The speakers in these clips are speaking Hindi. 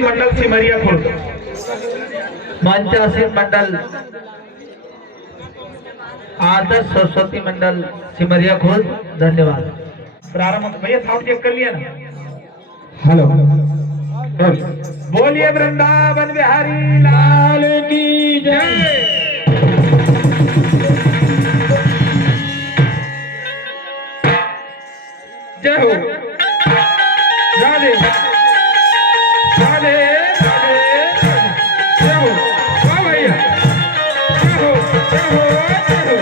मंडल सिमरिया खुर्द मंचासीन मंडल आदर्श सरस्वती मंडल सिमरिया खुर्द। धन्यवाद। प्रारंभ भैया साउंड चेक कर लिया ना। हेलो बोलिए वृंदावन बिहारी लाल की जय। जय हो। राधे राधे राधे। जय हो। वाह भैया। जय हो जय हो जय हो।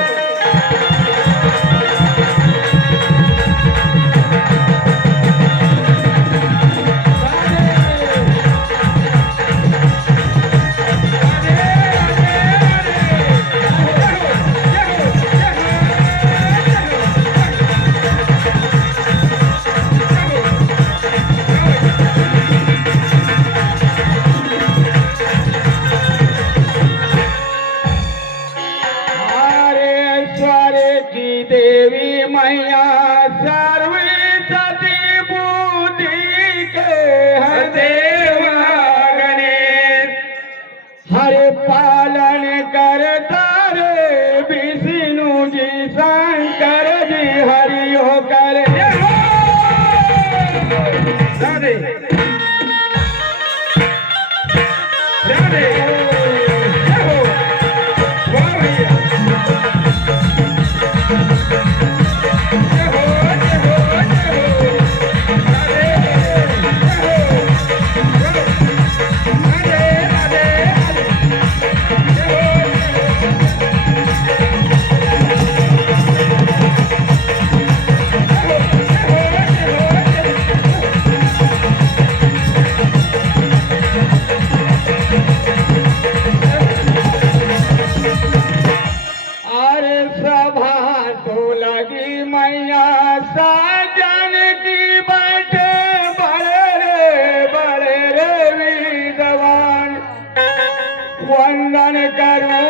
देवी मैया सर्वे सती बुद्धि के हर देवा गणेश हर पालन करता रे विष्णु जी शंकर जी हरियो करे। राधे राधे। जय हो। वाह भैया। मैया साजन की बैठे बड़े रे विद्वान वंदन करूं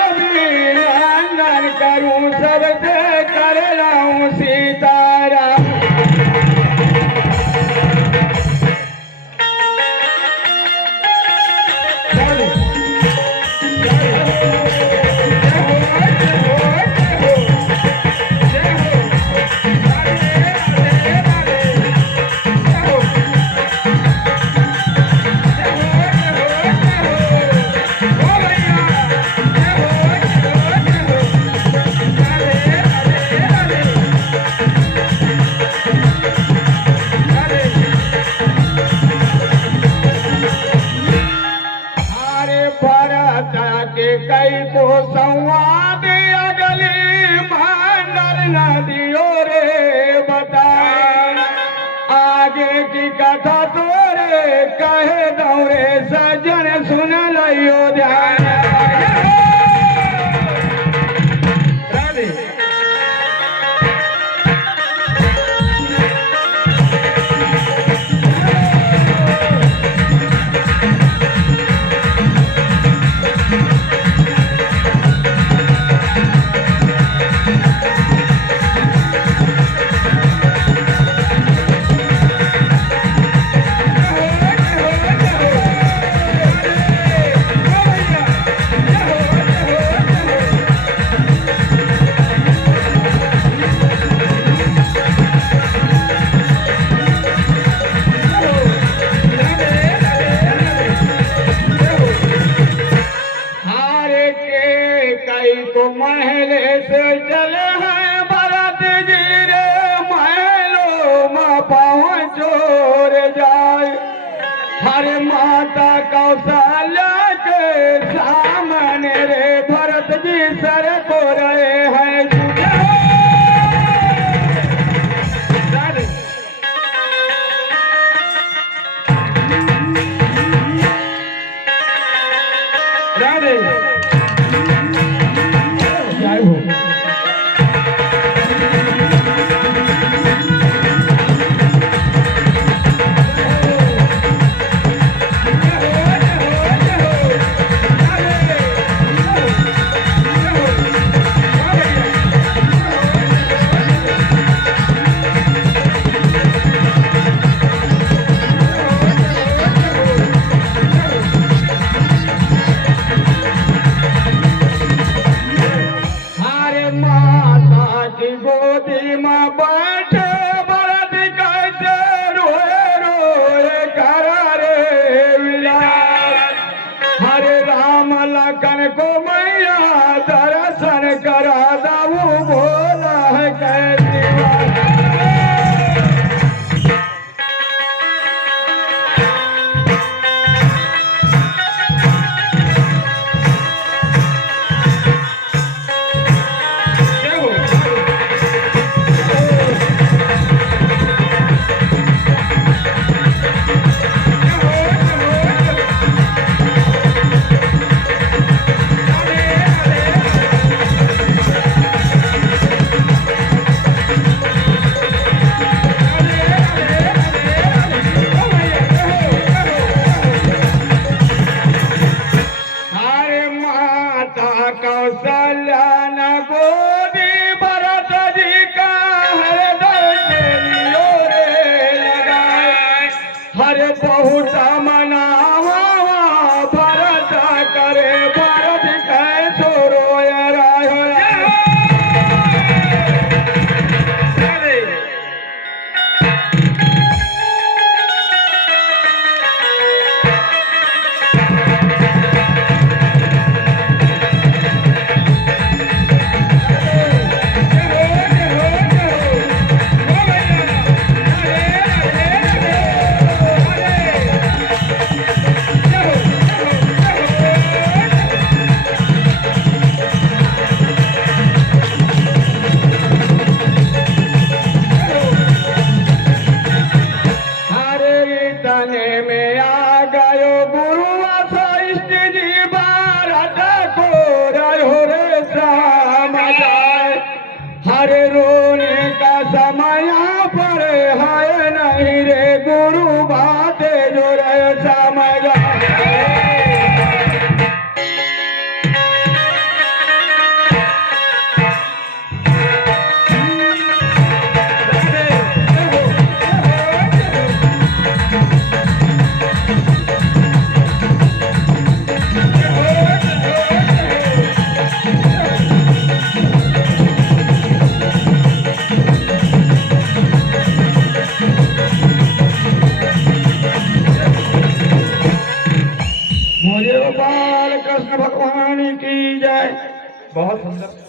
अभिनंदन करूं सबसे कर लाऊं सीताराम। कई को संवाद अगली मंडल नदियों रे बताए आगे की कथा तोरे कहे दौरे सजन सुन लियो ध्यान। राधे महले से चले हैं भरत जी रे महलों में पहुँचो रे जाए हर माता कौशल्या के सामने रे भरत जी सर को रहे हैं। राधे समनावा भरत करे भरत कैसो रोय राय तने में आ गयो गुरु वशिष्ठ जी भारत को रहो रे समाचार हरे रोने का समय पर है नहीं रे गुरु बातें जो रे समय मुझे बाल कृष्ण भगवान की जय। बहुत सुंदर।